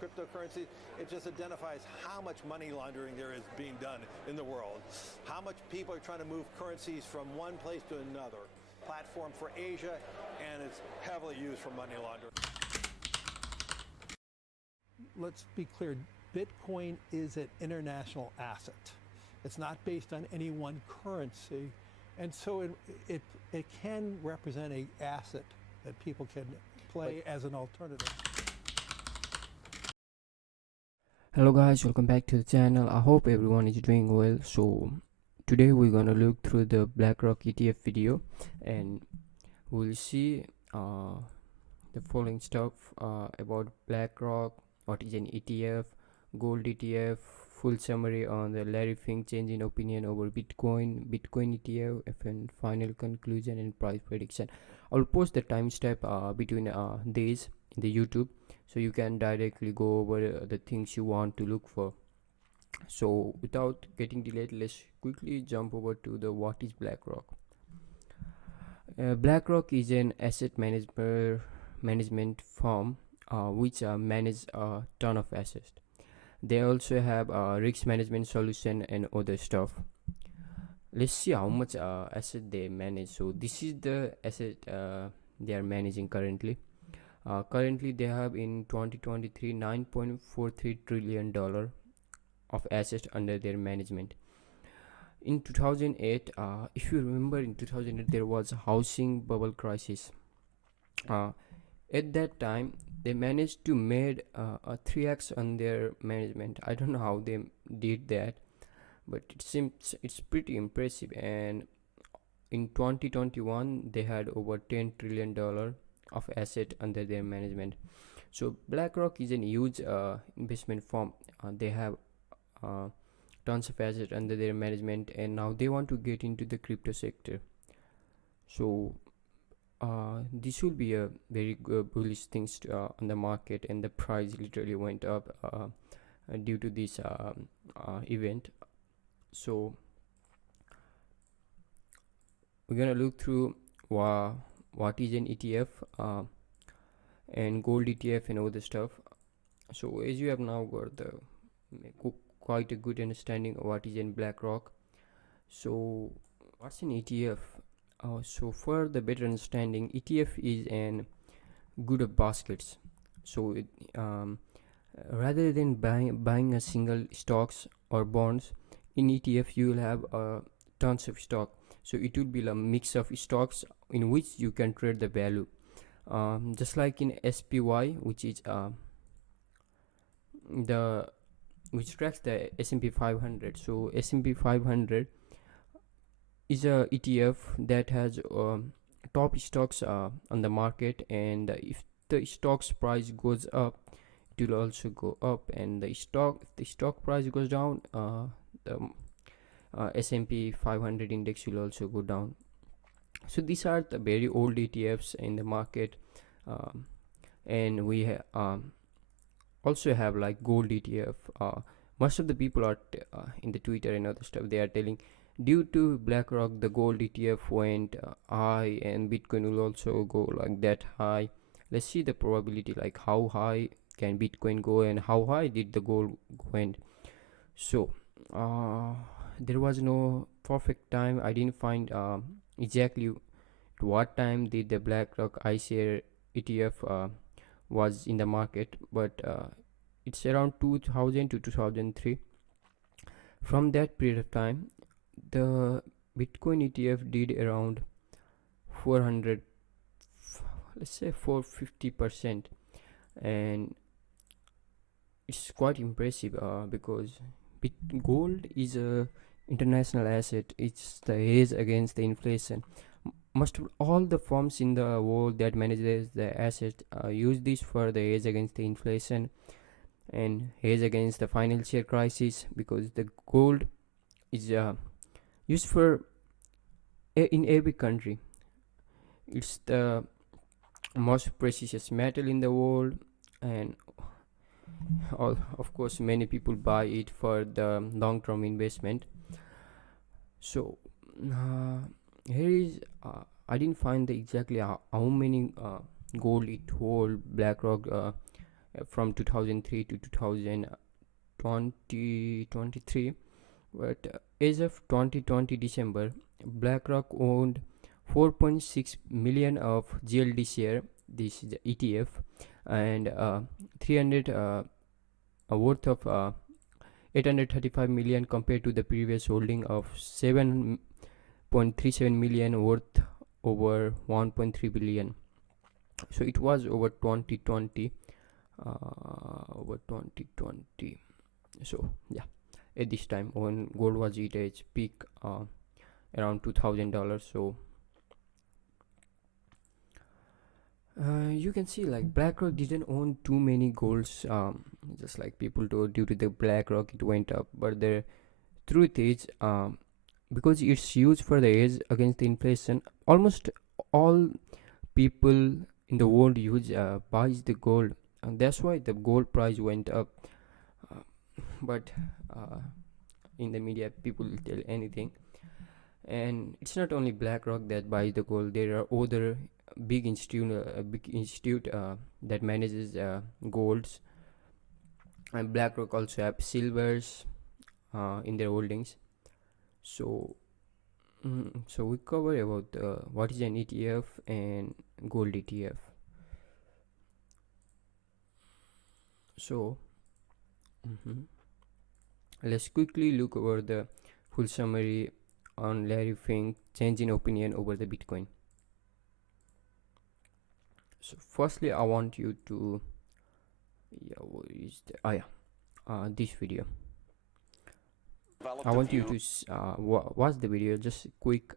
cryptocurrencies. It just identifies how much money laundering there is being done in the world, how much people are trying to move currencies from one place to another. Platform for Asia, and it's heavily used for money laundering. Let's be clear, Bitcoin is an international asset. It's not based on any one currency, and so it can represent an asset that people can play as an alternative. Hello guys, welcome back to the channel. I hope everyone is doing well. So today we're gonna look through the BlackRock ETF video, and we'll see the following stuff about BlackRock, what is an ETF, Gold ETF, full summary on the Larry Fink change in opinion over Bitcoin ETF, and final conclusion and price prediction. I'll post the timestamp between these in the YouTube, so you can directly go over the things you want to look for. So without getting delayed, let's quickly jump over to the what is BlackRock. BlackRock is an asset management firm which manage a ton of assets. They also have a risk management solution and other stuff. Let's see how much asset they manage. So this is the asset they are managing currently. Currently they have in 2023 $9.43 trillion of assets under their management. In 2008, if you remember, in 2008 there was a housing bubble crisis. At that time they managed to made a 3x on their management. I don't know how they did that, but it seems it's pretty impressive. And in 2021 they had over $10 trillion of asset under their management. So BlackRock is a huge investment firm. They have tons of assets under their management, and now they want to get into the crypto sector. So this will be a very good bullish things on the market, and the price literally went up due to this event. So we're gonna look through what is an ETF and Gold ETF and other stuff. So as you have now got the quite a good understanding of what is in BlackRock. So what's an ETF? So for the better understanding, ETF is an good of baskets. So it, rather than buying a single stocks or bonds, in ETF you will have tons of stock. So it will be a mix of stocks in which you can trade the value, just like in SPY, which is which tracks the S&P 500. So S&P 500 is a ETF that has top stocks on the market, and if the stock's price goes up, it will also go up, and if the stock price goes down, the S&P 500 index will also go down. So these are the very old ETFs in the market, and we also have like Gold ETF. Most of the people are in the Twitter and other stuff, they are telling due to BlackRock the Gold ETF went high, and Bitcoin will also go like that high. Let's see the probability, like how high can Bitcoin go and how high did the gold went. So there was no perfect time. I didn't find exactly at what time did the BlackRock iShares ETF was in the market, but it's around 2000 to 2003. From that period of time, the Bitcoin ETF did around 400, let's say 450%, and it's quite impressive because gold is a international asset. It's the hedge against the inflation. Most of all the firms in the world that manages the asset use this for the hedge against the inflation and hedge against the financial crisis, because the gold is used for in every country. It's the most precious metal in the world, and of course many people buy it for the long-term investment. So here is I didn't find exactly how many gold it hold BlackRock from 2003 to 2023. But as of 2020 December, BlackRock owned 4.6 million of GLD share. This is the ETF, and 300 worth of 835 million compared to the previous holding of 7.37 million worth over 1.3 billion. So it was over 2020. So yeah, at this time when gold was at its peak around $2,000. So you can see like BlackRock didn't own too many golds, just like people told, due to the BlackRock it went up. But the truth is, because it's used for the hedge against the inflation, almost all people in the world use buys the gold, and that's why the gold price went up. But in the media people will tell anything, and it's not only BlackRock that buys the gold. There are other big institute that manages golds, and BlackRock also have silvers in their holdings. So so we cover about what is an ETF and gold ETF. So let's quickly look over the full summary on Larry Fink change in opinion over the Bitcoin. So firstly I want you to this video. I want you to watch the video, just quick.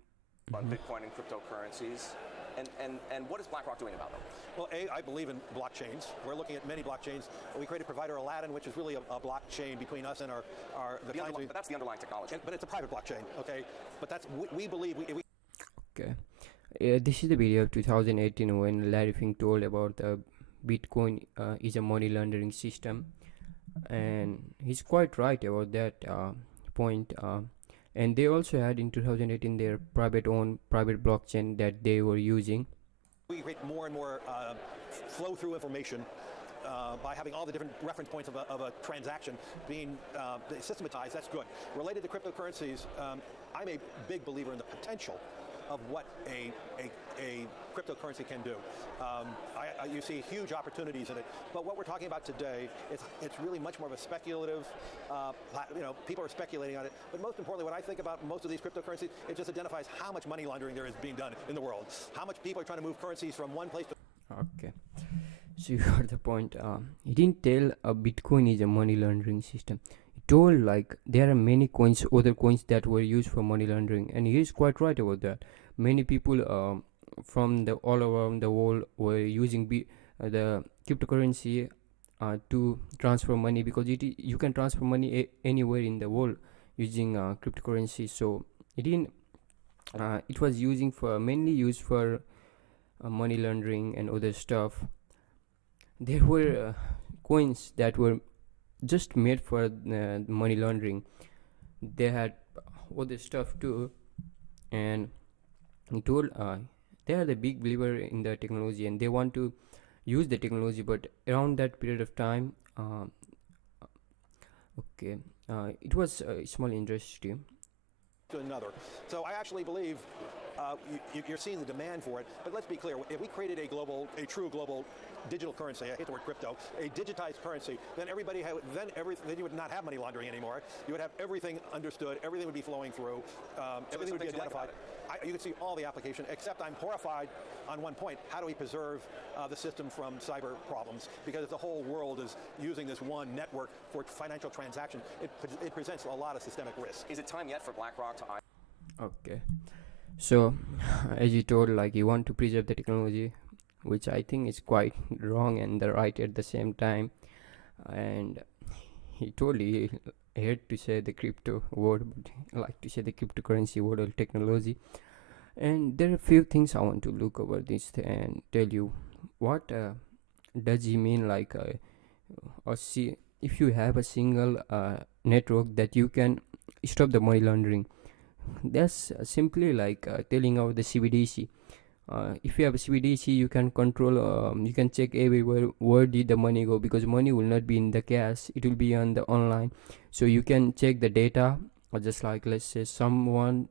On Bitcoin and cryptocurrencies, and what is BlackRock doing about them? Well, I believe in blockchains. We're looking at many blockchains. We created provider Aladdin, which is really a blockchain between us and But that's the underlying technology. But it's a private blockchain, okay? But that's we believe we Okay, this is the video of 2018 when Larry Fink told about the Bitcoin is a money laundering system, and he's quite right about that point. And they also had in 2018 their private blockchain that they were using. We create more and more flow through information by having all the different reference points of a transaction being systematized. That's good. Related to cryptocurrencies, I'm a big believer in the potential of what a cryptocurrency can do. You see huge opportunities in it, but what we're talking about today, it's really much more of a speculative, people are speculating on it, but most importantly, what I think about most of these cryptocurrencies, it just identifies how much money laundering there is being done in the world, how much people are trying to move currencies from one place to Okay, so you got the point. He didn't tell a Bitcoin is a money laundering system. He told like there are many coins, other coins that were used for money laundering, and he is quite right about that. Many people from all around the world were using the cryptocurrency to transfer money, because you can transfer money anywhere in the world using cryptocurrency. So it was mainly used for money laundering and other stuff. There were coins that were just made for money laundering. They had other stuff too, and he told they are the big believer in the technology and they want to use the technology, but around that period of time it was a small industry to another. So I actually believe you're seeing the demand for it, but let's be clear, if we created a true global digital currency, I hate the word crypto, a digitized currency, then then you would not have money laundering anymore. You would have everything understood, everything would be flowing through, everything would be identified. You can see all the application, except I'm horrified on one point. How do we preserve the system from cyber problems? Because if the whole world is using this one network for financial transaction, it presents a lot of systemic risk. Is it time yet for BlackRock to... Okay, so as you told, like you want to preserve the technology, which I think is quite wrong and the right at the same time. And he told he hate to say the crypto word, but I like to say the cryptocurrency word or technology. And there are a few things I want to look over this and tell you what does he mean, like if you have a single network that you can stop the money laundering. That's simply like telling out the CBDC, If you have a CBDC, you can control, you can check everywhere where did the money go, because money will not be in the cash, it will be on the online. So you can check the data, or just like, let's say someone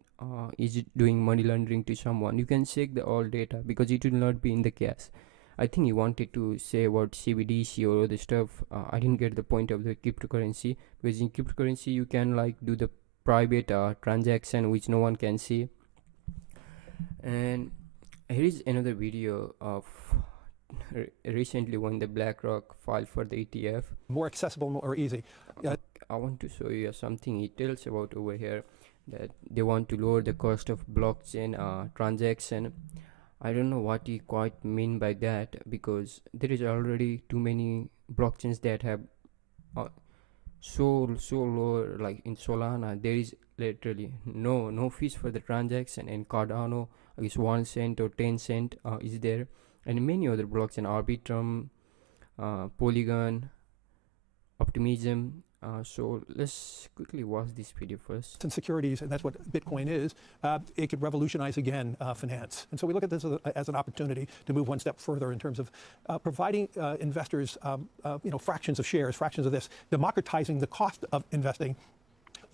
is doing money laundering to someone, you can check the all data because it will not be in the cash. I think he wanted to say about CBDC or other stuff. I didn't get the point of the cryptocurrency, because in cryptocurrency you can like do the private transaction which no one can see. And here is another video of recently when the BlackRock filed for the ETF. More accessible, more easy. I want to show you something he tells about over here, that they want to lower the cost of blockchain transaction. I don't know what he quite mean by that, because there is already too many blockchains that have so low. Like in Solana there is literally no fees for the transaction, and Cardano is 1 cent or 10 cent is there, and many other blockchain, Arbitrum, Polygon, Optimism. So let's quickly watch this video first. And securities, and that's what Bitcoin is. It could revolutionize again finance, and so we look at this as an opportunity to move one step further in terms of providing investors, fractions of shares, fractions of this, democratizing the cost of investing.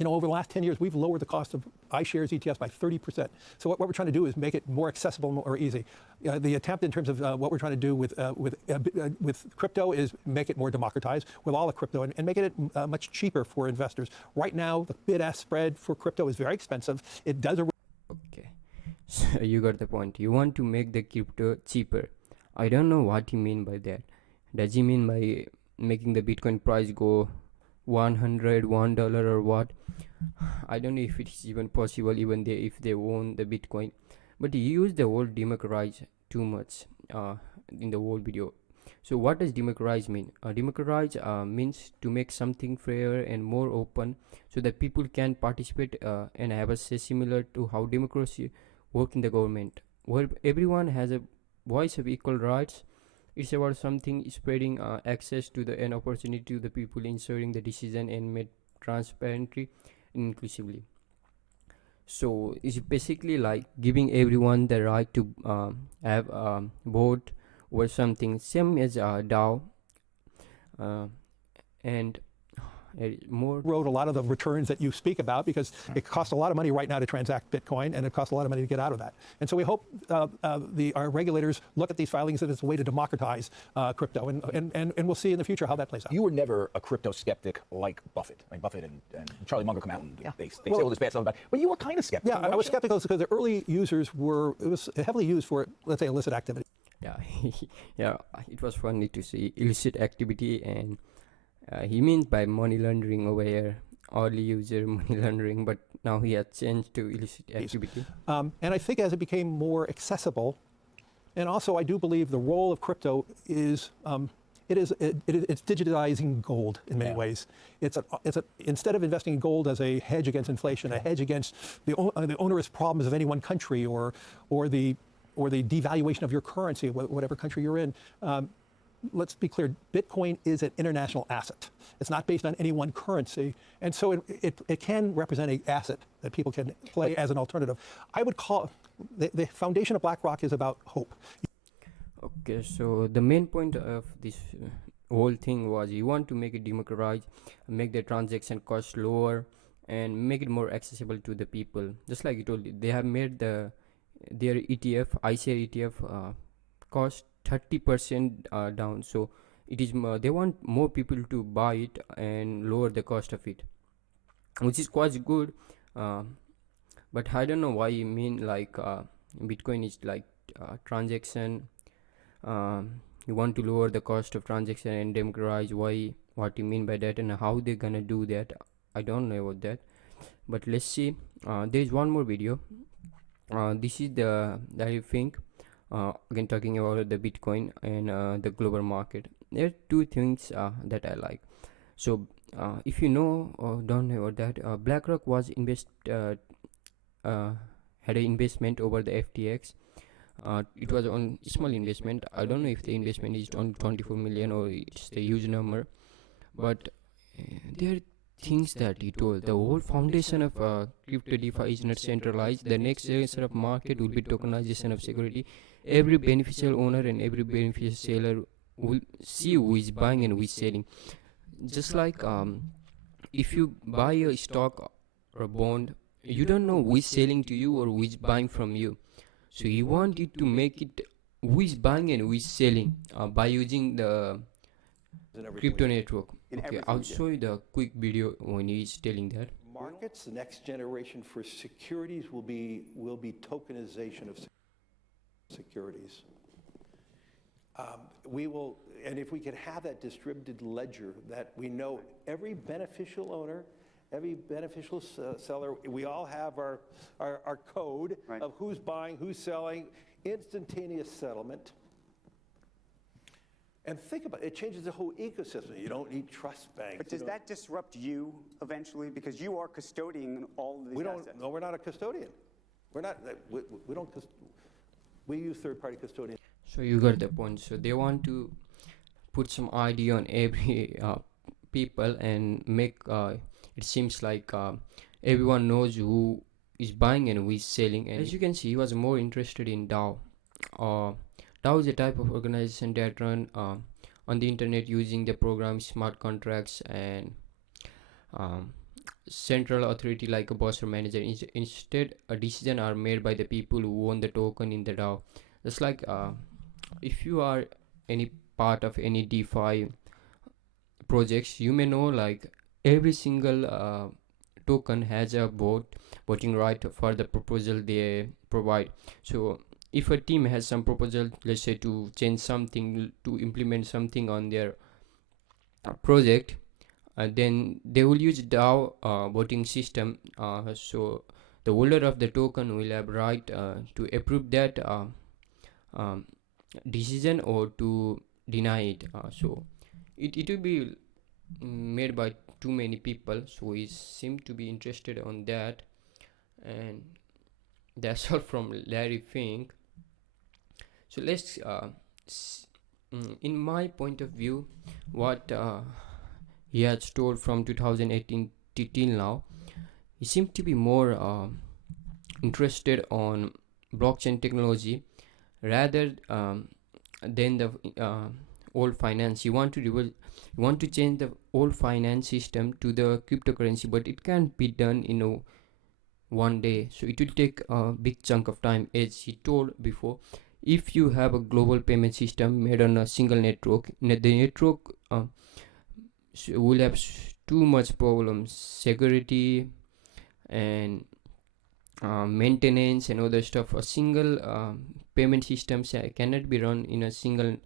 Over the last 10 years, we've lowered the cost of iShares ETFs by 30%. So what we're trying to do is make it more accessible, more easy. The attempt in terms of what we're trying to do with crypto is make it more democratized with all the crypto, and making it much cheaper for investors. Right now, the bid-ask spread for crypto is very expensive. It does. Okay, so you got the point. You want to make the crypto cheaper. I don't know what he mean by that. Does he mean by making the Bitcoin price go $101 or what? I don't know if it is even possible, even if they own the Bitcoin. But he used the word democratize too much in the whole video. So what does democratize mean? Democratize means to make something fairer and more open, so that people can participate and have a say, similar to how democracy work in the government, where everyone has a voice of equal rights. It's about something spreading access to the and opportunity to the people, ensuring the decision and made transparently and inclusively. So it's basically like giving everyone the right to have vote or something, same as DAO, and more. Wrote a lot of the returns that you speak about, because it costs a lot of money right now to transact Bitcoin, and it costs a lot of money to get out of that. And so we hope our regulators look at these filings as a way to democratize crypto, and we'll see in the future how that plays out. You were never a crypto skeptic like Buffett. Like Buffett and Charlie Munger come out and they say all this bad stuff about it. But you were kind of skeptical. Yeah, I was skeptical because the early users it was heavily used for, let's say, illicit activity. Yeah, yeah, it was funny to see illicit activity, and he means by money laundering over here, early user money laundering, but now he has changed to illicit activity. And I think as it became more accessible, and also I do believe the role of crypto is it's digitizing gold in many ways. Instead of investing in gold as a hedge against inflation, a hedge against the onerous problems of any one country, or the devaluation of your currency, whatever country you're in. Let's be clear, Bitcoin is an international asset. It's not based on any one currency. And so it can represent an asset that people can play as an alternative. I would call, the foundation of BlackRock is about hope. Okay, so the main point of this whole thing was you want to make it democratized, make the transaction cost lower, and make it more accessible to the people. Just like you told, they have made their ETF, iShare ETF cost 30% down. So it is they want more people to buy it and lower the cost of it, which is quite good. But I don't know why you mean like Bitcoin is like transaction. You want to lower the cost of transaction and democratize. What you mean by that, and how they're gonna do that? I don't know about that. But let's see. There is one more video. This is the FINK. Again, talking about the Bitcoin and the global market. There are two things that I like. So if you know or don't know about that, BlackRock was had an investment over the FTX. It was on small investment. I don't know if the investment is on 24 million or it's the huge number, but there are things that he told. The whole foundation of crypto DeFi is not centralized. The next generation of market will be tokenization of security. Every beneficial owner and every beneficial seller will see who is buying and who is selling. Just like if you buy a stock or a bond, you don't know who is selling to you or who is buying from you. So he wanted to make it who is buying and who is selling by using the crypto network. Okay, I'll show you the quick video when he's telling that. Markets, the next generation for securities will be tokenization of securities. And if we could have that distributed ledger that we know every beneficial owner, every beneficial seller, we all have our code of who's buying, who's selling, instantaneous settlement. And think about it, it changes the whole ecosystem. You don't need trust banks. But does that disrupt you eventually? Because you are custodying all of these assets. No, we're not a custodian. We're not, we use third-party custodians. So you got the point. So they want to put some ID on every people and make it seems like everyone knows who is buying and who is selling. And as you can see, he was more interested in DAO. DAO is a type of organization that run on the internet using the program smart contracts and central authority like a boss or manager. Instead, a decision are made by the people who own the token in the DAO. Just like if you are any part of any DeFi projects, you may know like every single token has a voting right for the proposal they provide. So if a team has some proposal, let's say to change something, to implement something on their project, then they will use DAO voting system. So the holder of the token will have right to approve that decision or to deny it. So it will be made by too many people. So he seemed to be interested on that, and that's all from Larry Fink. So let's in my point of view, what he has told from 2018 till now, he seemed to be more interested on blockchain technology rather than the old finance. You want to change the old finance system to the cryptocurrency, but it can't be done in one day. So it will take a big chunk of time, as he told before. If you have a global payment system made on a single network, the network will have too much problems, security and maintenance and other stuff. A single payment system cannot be run in a single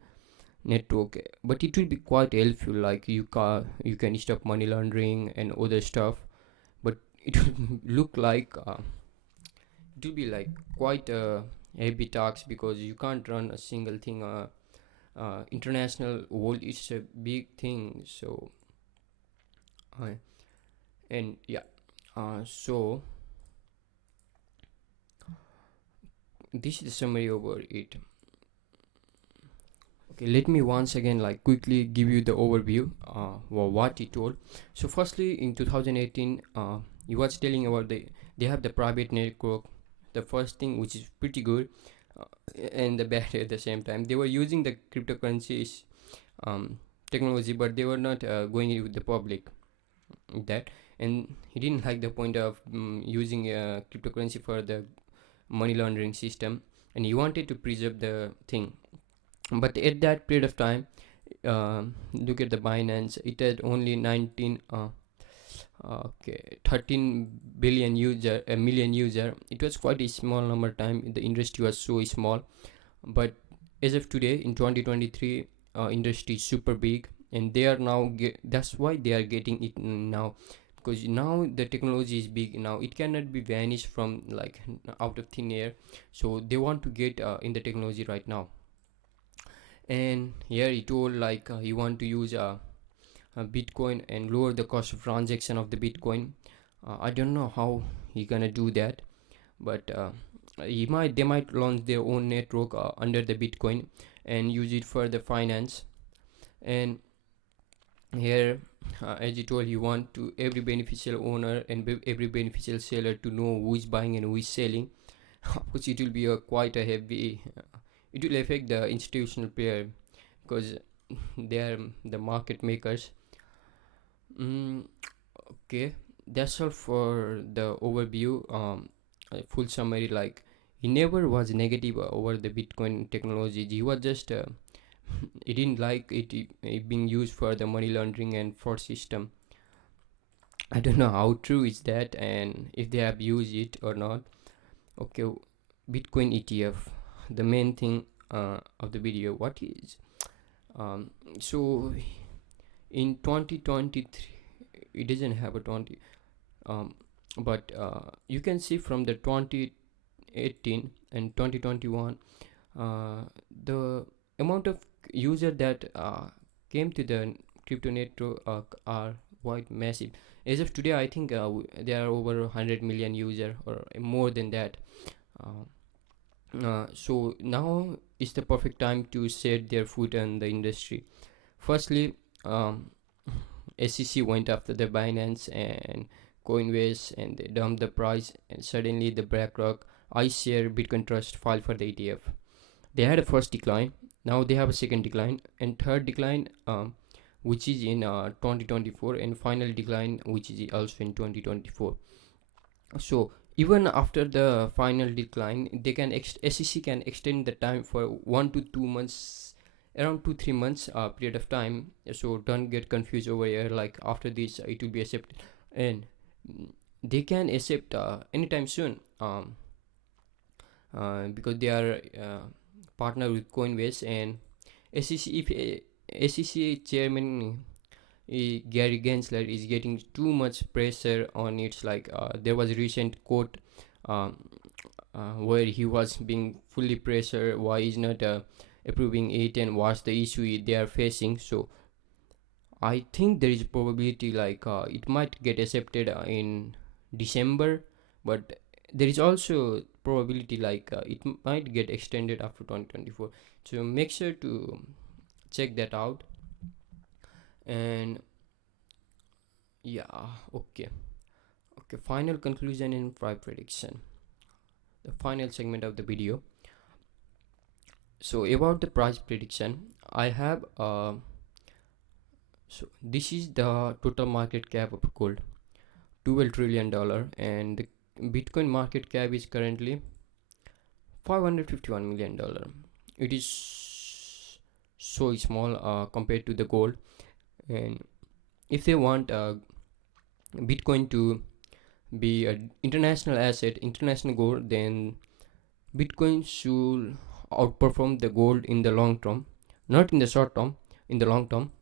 network, but it will be quite helpful. Like you can stop money laundering and other stuff, but it will look like it will be like quite a heavy tax because you can't run a single thing. International world is a big thing. So and yeah, so this is the summary over it. Okay, let me once again like quickly give you the overview what he told. So firstly, in 2018 he was telling about they have the private network. The first thing, which is pretty good and the bad at the same time, they were using the cryptocurrencies technology, but they were not going it with the public that. And he didn't like the point of using cryptocurrency for the money laundering system, and he wanted to preserve the thing. But at that period of time, look at the Binance, it had only 13 billion user, a million user. It was quite a small number time. The industry was so small, but as of today in 2023, industry is super big, and they are now that's why they are getting it now, because now the technology is big. Now it cannot be vanished from like out of thin air, so they want to get in the technology right now. And here he told like he want to use Bitcoin and lower the cost of transaction of the Bitcoin. I don't know how he gonna do that, but they might launch their own network under the Bitcoin and use it for the finance. And here, as you told, you want to every beneficial owner and every beneficial seller to know who is buying and who is selling. Of course, it will be a quite a heavy. It will affect the institutional player because they are the market makers. Okay, that's all for the overview. A full summary, like he never was negative over the Bitcoin technology. He was just he didn't like it being used for the money laundering and fraud system. I don't know how true is that and if they have used it or not. Okay, Bitcoin ETF, the main thing of the video. What is so in 2023 it doesn't have a 20 but you can see from the 2018 and 2021 the amount of user that came to the crypto network are quite massive. As of today, I think there are over 100 million user or more than that. So now is the perfect time to set their foot in the industry. Firstly, SEC went after the Binance and Coinbase and they dumped the price, and suddenly the BlackRock iShare Bitcoin Trust filed for the ETF. They had a first decline, now they have a second decline and third decline, which is in 2024, and final decline which is also in 2024. So even after the final decline, they can SEC can extend the time for 1 to 2 months, around 2-3 months period of time. So don't get confused over here, like after this it will be accepted, and they can accept anytime soon, because they are partner with Coinbase and SEC. If SEC chairman Gary Gensler is getting too much pressure on it, like there was a recent quote where he was being fully pressured why he's not approving it and what's the issue they are facing. So I think there is a probability like it might get accepted in December, but there is also probability like it might get extended after 2024. So make sure to check that out. And yeah, okay, final conclusion and price prediction, the final segment of the video. So about the price prediction, I have so this is the total market cap of gold, $12 trillion, and the Bitcoin market cap is currently $551 million. It is so small compared to the gold, and if they want Bitcoin to be an international asset, international gold, then Bitcoin should outperform the gold in the long term, not in the short term, in the long term.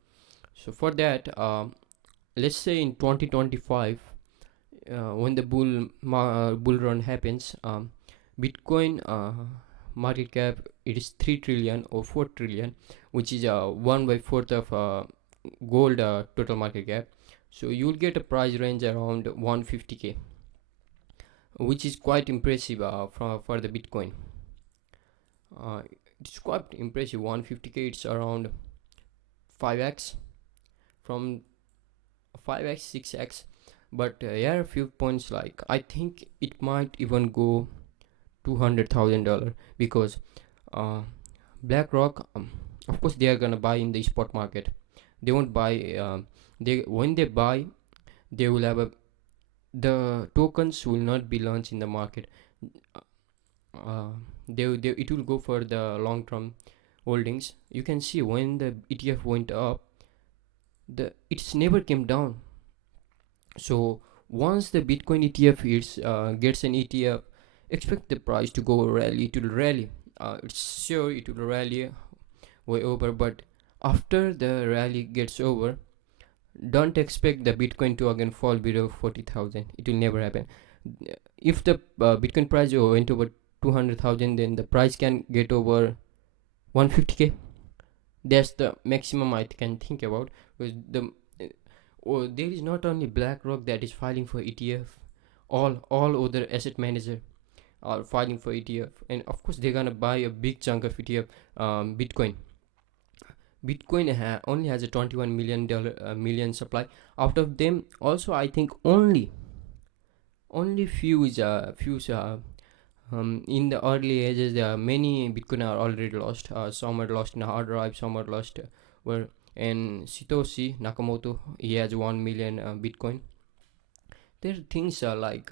So for that, let's say in 2025, when the bull run happens, Bitcoin market cap it is 3 trillion or 4 trillion, which is 1/4 of gold total market cap. So you'll get a price range around 150k, which is quite impressive for the Bitcoin. It's quite impressive. 150k, it's around 5x, from 5x 6x. But here are a few points, like I think it might even go $200,000 because BlackRock, of course they are gonna buy in the spot market. They won't buy when they buy, they will have the tokens will not be launched in the market. It will go for the long term holdings. You can see when the ETF went up, it's never came down. So once the Bitcoin ETF gets an ETF, expect the price to go rally. It will rally. It's sure it will rally way over, but after the rally gets over, don't expect the Bitcoin to again fall below 40,000. It will never happen. If the Bitcoin price went over 200,000, then the price can get over 150k. That's the maximum I can think about, because there is not only BlackRock that is filing for ETF. All other asset manager are filing for ETF, and of course they're gonna buy a big chunk of ETF Bitcoin. Bitcoin only has a $21 million supply. Out of them, also I think only few in the early ages, there are many Bitcoin are already lost. Some are lost in a hard drive, some are lost and Satoshi Nakamoto, he has 1 million Bitcoin. There are things like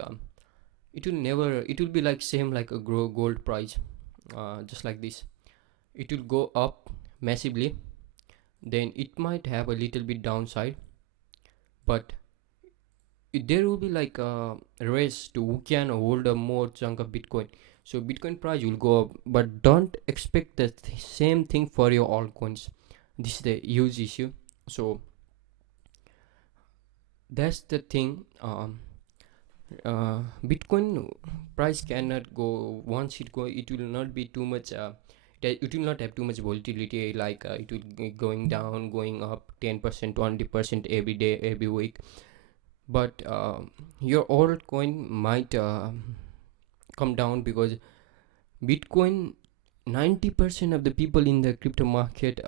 it will be like same like a gold price, just like this. It will go up massively, then it might have a little bit downside, but there will be like a race to who can hold a more chunk of Bitcoin. So Bitcoin price will go up, but don't expect the same thing for your altcoins. This is the huge issue. So that's the thing. Bitcoin price cannot go, once it go, it will not be too much it will not have too much volatility, like it will be going down, going up 10%, 20% every day, every week. But your altcoin might come down, because Bitcoin, 90% of the people in the crypto market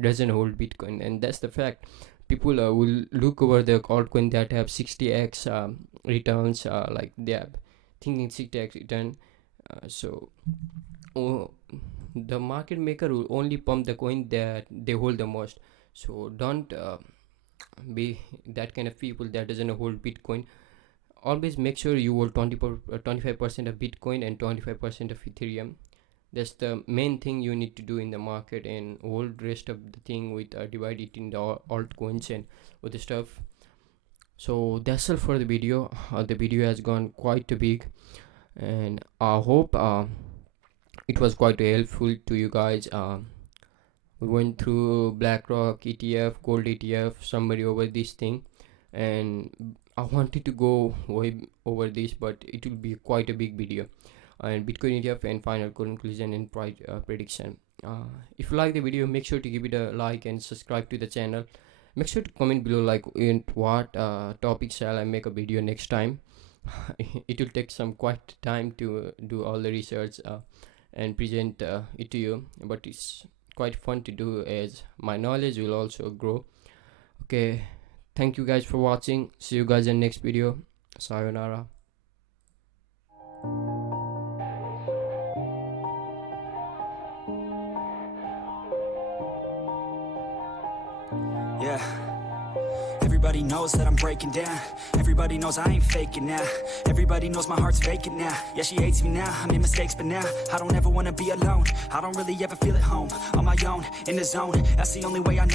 doesn't hold Bitcoin, and that's the fact. People will look over the altcoin that have 60x returns, like they are thinking 60x return. The market maker will only pump the coin that they hold the most. So don't be that kind of people that doesn't hold Bitcoin. Always make sure you hold 25% of Bitcoin and 25% of Ethereum. That's the main thing you need to do in the market, and hold rest of the thing with divide it in the altcoins and other stuff. So that's all for the video. The video has gone quite big, and I hope it was quite helpful to you guys. We went through BlackRock ETF, Gold ETF, summary over this thing, and I wanted to go way over this, but it will be quite a big video. And Bitcoin ETF and final conclusion and price prediction. If you like the video, make sure to give it a like and subscribe to the channel. Make sure to comment below like in what topic shall I make a video next time. It will take some quite time to do all the research and present it to you, but it's quite fun to do, as my knowledge will also grow. Okay, thank you guys for watching. See you guys in the next video. Sayonara. Yeah. Everybody knows that I'm breaking down. Everybody knows I ain't faking now. Everybody knows my heart's vacant now. Yeah, she hates me now, I made mistakes, but now I don't ever wanna be alone. I don't really ever feel at home. On my own, in the zone, that's the only way I know.